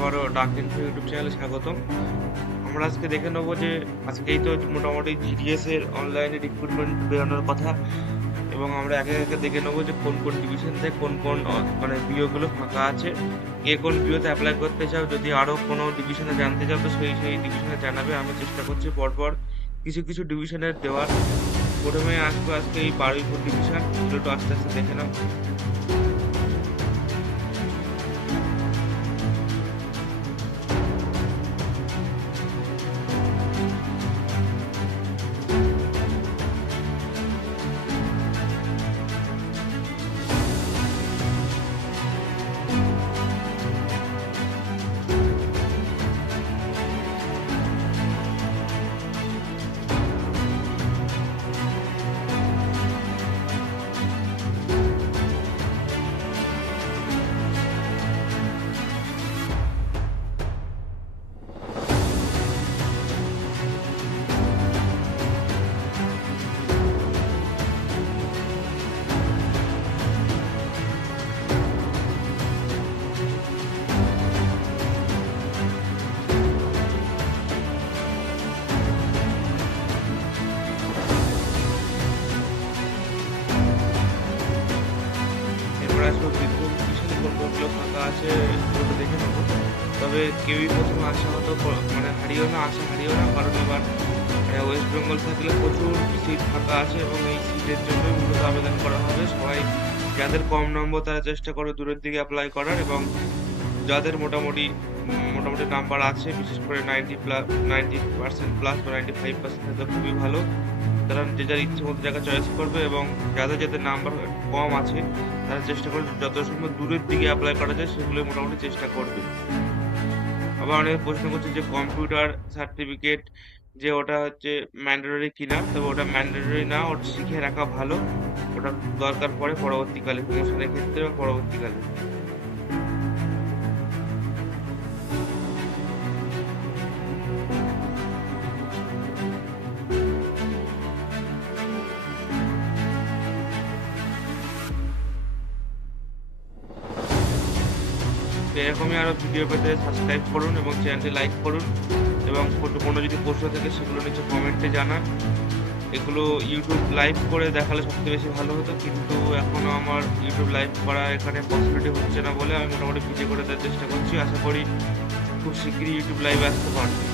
আবারও ডাক info YouTube চ্যানেলে স্বাগতম। আমরা আজকে দেখে নেবো যে আজকেই তো মোটামুটি জিডিএস এর অনলাইনে রিক্রুটমেন্ট বেরোনোর কথা, এবং আমরা একে একে দেখে নেবো যে কোন কোন ডিভিশন থেকে কোন কোন মানে বিও গুলো ফাঁকা আছে, কে কোন বিওতে অ্যাপ্লাই করতে চাও। যদি আরো কোনো ডিভিশনে জানতে চাও তো সেই সেই ডিভিশনে জানাবে। আমি চেষ্টা করছি পরপর কিছু কিছু ডিভিশনের দেওয়ার। প্রথমে আসবো আজকে এই বারুইপুর ডিভিশন, এগুলো একটু আস্তে আস্তে দেখে নাও। এবার আসবো বীরভূম ডিভিশনে কোন কোনগুলো ফাঁকা আছে ওগুলো দেখে নেবো। তবে কেউই প্রথমে আশা হতো মানে হারিয়েও না, আশা হারিয়েও না, কারণ এবার ওয়েস্ট বেঙ্গল সার্কেলে প্রচুর সিট ফাঁকা আছে এবং এই সিটের জন্য মূলত আবেদন করা হবে। সবাই যাদের কম নম্বর তারা চেষ্টা করে দূরের দিকে অ্যাপ্লাই করার, এবং যাদের মোটামুটি মোটামুটি নাম্বার আছে, বিশেষ করে 90% প্লাস বা 95% তো খুবই ভালো। তারা যে যার ইচ্ছে মতো জায়গা চয়েস করবে, এবং যাদের যাদের নাম্বার কম আছে তারা চেষ্টা করবে যত সম্ভব দূরের দিকে অ্যাপ্লাই করা যায় সেগুলো মোটামুটি চেষ্টা করবে। আবার অনেকে প্রশ্ন করছে যে কম্পিউটার সার্টিফিকেট যে ওটা হচ্ছে ম্যান্ডেটরি কিনা। তবে ওটা ম্যান্ডেটরি না, ওটা শিখে রাখা ভালো। ওটা দরকার পড়ে পরবর্তীকালে, প্রমোশনের ক্ষেত্রে বা পরবর্তীকালে। তো এরকমই আরো ভিডিও পেতে সাবস্ক্রাইব করুন এবং চ্যানেলটি লাইক করুন, এবং কোনো যদি প্রশ্ন থাকে সেগুলো নিচে কমেন্টে জানান। এগুলো ইউটিউব লাইভ করে দেখালে সবচেয়ে বেশি ভালো হতো, কিন্তু এখনো আমার ইউটিউব লাইভ করা এখানে পসিবিলিটি হচ্ছে না বলে আমি মোটামুটি ভিডিও করে দেওয়ার চেষ্টা করছি। আশা করি খুব শিগগিরই ইউটিউব লাইভে আসতে পারবো।